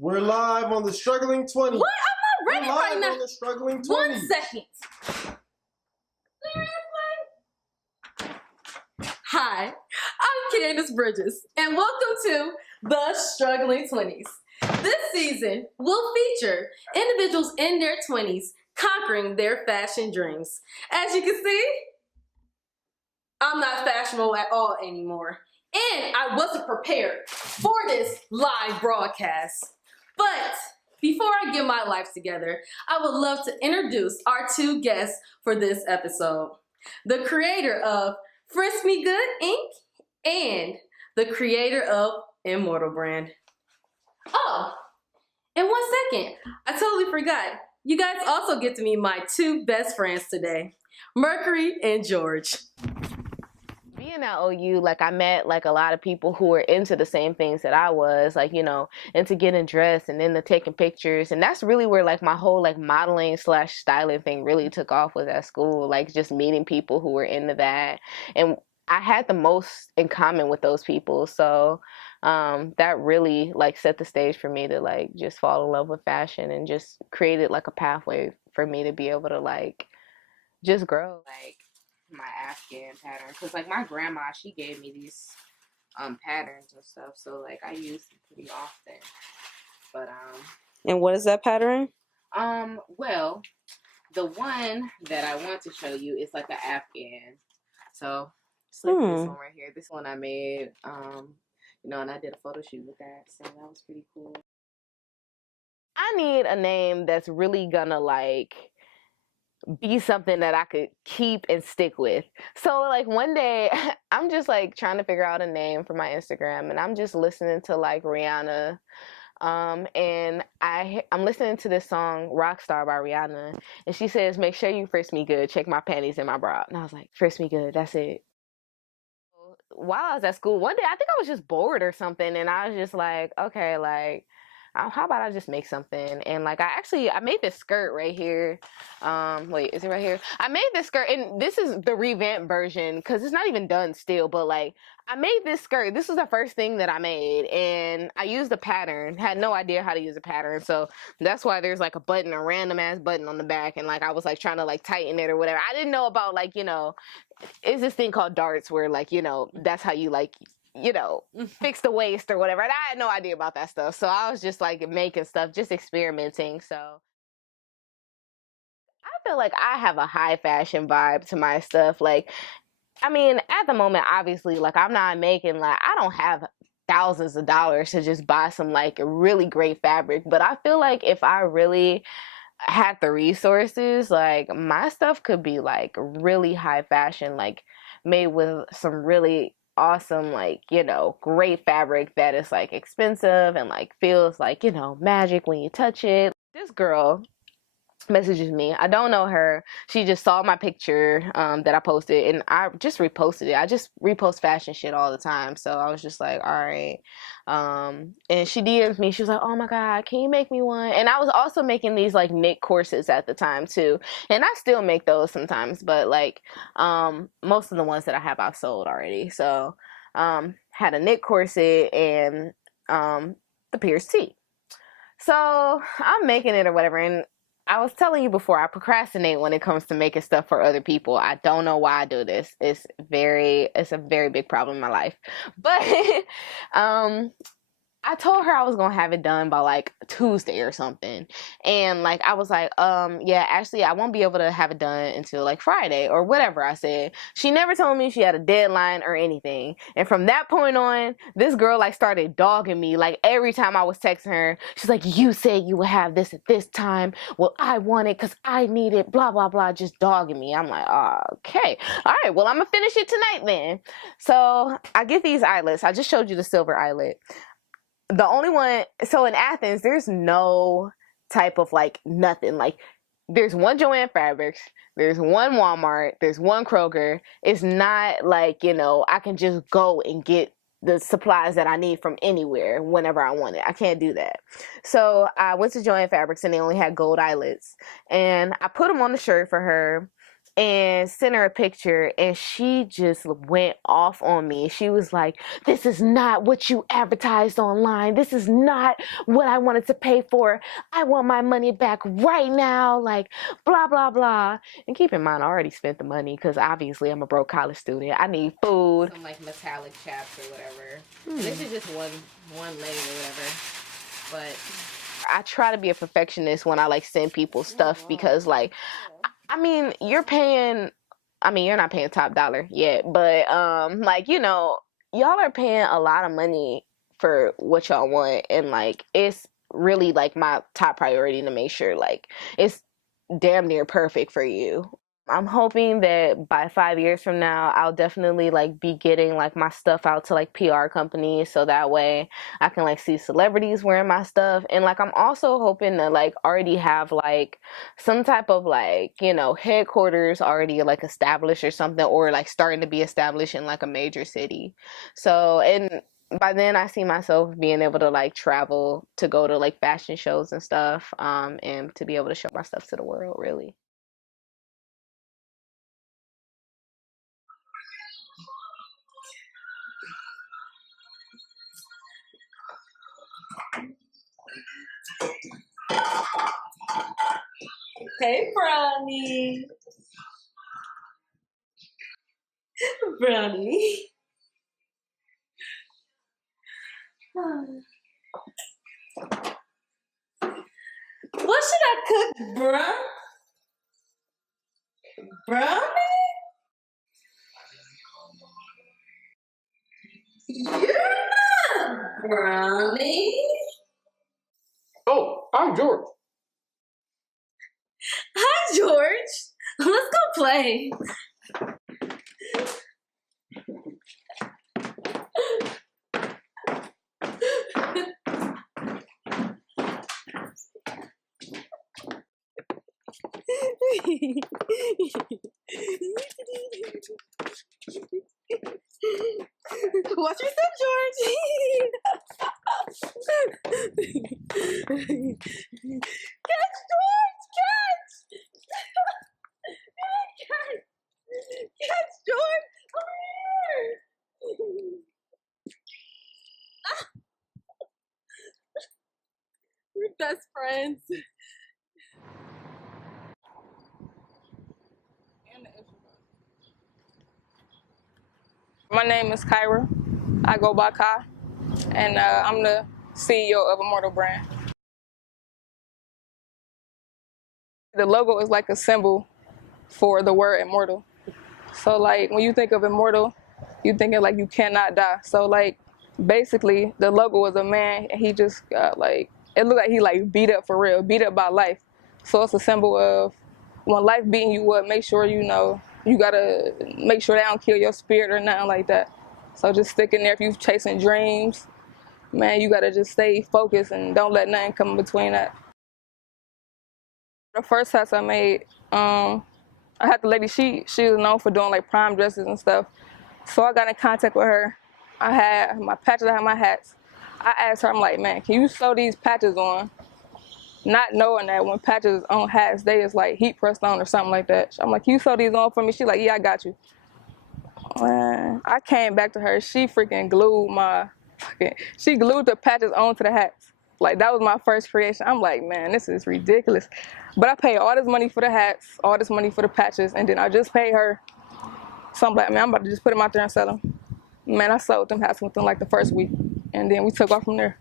We're live on the Struggling 20s. What? I'm not ready right now. On the Struggling 20s. 1 second. Hi, I'm Candace Bridges, and welcome to the Struggling 20s. This season will feature individuals in their 20s conquering their fashion dreams. As you can see, I'm not fashionable at all anymore, and I wasn't prepared for this live broadcast. But before I get my life together, I would love to introduce our two guests for this episode. The creator of Frisk Me Good Inc. and the creator of Immortal Brand. Oh, and 1 second, I totally forgot. You guys also get to meet my two best friends today, Mercury and George. Being at OU, I met a lot of people who were into the same things that I was, into getting dressed and into taking pictures. And that's really where my whole modeling / styling thing really took off, was at school, just meeting people who were into that. And I had the most in common with those people. So that really set the stage for me to just fall in love with fashion, and just created a pathway for me to be able to just grow. My Afghan pattern, because my grandma, she gave me these patterns and stuff, so I use them pretty often. But And what is that pattern? Well, the one that I want to show you is an Afghan. So it's this one right here. This one I made, and I did a photo shoot with that, so that was pretty cool. I need a name that's really gonna be something that I could keep and stick with. So one day I'm just trying to figure out a name for my Instagram, and I'm just listening to Rihanna, and I'm listening to this song Rockstar by Rihanna, and she says, make sure you frisk me good, check my panties and my bra. And I was like, frisk me good, that's it. While I was at school one day, I think I was just bored or something, and I was just okay, how about I just make something? And I made this skirt right here. Wait, is it right here? I made this skirt, and this is the revamped version because it's not even done still, but I made this skirt. This was the first thing that I made, and I used a pattern. Had no idea how to use a pattern, so that's why there's a button, a random ass button on the back, and I was trying to tighten it or whatever. I didn't know about it's this thing called darts where that's how you fix the waist or whatever. And I had no idea about that stuff. So I was just making stuff, just experimenting. So I feel I have a high fashion vibe to my stuff. At the moment, obviously, I'm not making, I don't have thousands of dollars to just buy some really great fabric. But I feel if I really had the resources, my stuff could be really high fashion, made with some really awesome great fabric that is expensive and feels magic when you touch it. This girl messages me. I don't know her. She just saw my picture that I posted, and I just reposted it. I just repost fashion shit all the time, so I was just all right. And she DMs me. She was like, oh my god, can you make me one? And I was also making these knit corsets at the time too, and I still make those sometimes, but most of the ones that I have I've sold already. So had a knit corset and the pierced tee. So I'm making it or whatever, and I was telling you before, I procrastinate when it comes to making stuff for other people. I don't know why I do this. It's a very big problem in my life. But I told her I was going to have it done by Tuesday or something. And I was yeah, actually I won't be able to have it done until Friday or whatever I said. She never told me she had a deadline or anything. And from that point on, this girl started dogging me. Every time I was texting her, she's like, you said you would have this at this time. Well, I want it because I need it, blah, blah, blah, just dogging me. I'm like, oh, okay. All right, well, I'm going to finish it tonight then. So I get these eyelets. I just showed you the silver eyelet. The only one, so in Athens, there's no type of nothing. There's one Joann Fabrics, there's one Walmart, there's one Kroger. It's not I can just go and get the supplies that I need from anywhere whenever I want it. I can't do that. So I went to Joann Fabrics, and they only had gold eyelets, and I put them on the shirt for her. and sent her a picture, and she just went off on me. She was like, this is not what you advertised online. This is not what I wanted to pay for. I want my money back right now, like blah, blah, blah. And keep in mind, I already spent the money because obviously I'm a broke college student. I need food. Some like metallic chaps or whatever. And this is just one lane or whatever. But I try to be a perfectionist when I like send people stuff because like, I mean, you're not paying top dollar yet, but like, you know, y'all are paying a lot of money for what y'all want, and like it's really like my top priority to make sure like it's damn near perfect for you. I'm hoping that by 5 years from now, I'll definitely like be getting like my stuff out to like PR companies, so that way I can like see celebrities wearing my stuff. And like I'm also hoping to like already have like some type of like, you know, headquarters already like established or something, or like starting to be established in like a major city. So, and by then I see myself being able to like travel to go to like fashion shows and stuff, and to be able to show my stuff to the world, really. Hey, Brownie. Brownie. What should I cook, Brownie? You're not Brownie. Oh, I'm George. Hi, George. Let's go play. Watch yourself, George. Catch, George, catch! Catch, George, over here! We're best friends. My name is Kyra. I go by Kai, and I'm the CEO of Immortal Brand. The logo is like a symbol for the word immortal. So like when you think of immortal, you thinking like you cannot die. So like basically the logo is a man, and he just got like, it looked like he like beat up for real, beat up by life. So it's a symbol of when life beating you up, make sure you know you gotta make sure they don't kill your spirit or nothing like that. So just stick in there if you're chasing dreams, man, you gotta just stay focused and don't let nothing come in between that. The first hats I made, I had the lady, she was known for doing like prom dresses and stuff. So I got in contact with her. I had my patches, I had my hats. I asked her, I'm like, man, can you sew these patches on? Not knowing that when patches on hats, they is like heat pressed on or something like that. I'm like, can you sew these on for me? She's like, yeah, I got you. I came back to her. She freaking glued she glued the patches onto the hats. Like, that was my first creation. I'm like, man, this is ridiculous. But I paid all this money for the hats, all this money for the patches, and then I just paid her. So I'm like, man, I'm about to just put them out there and sell them. Man, I sold them hats within like the first week, and then we took off from there.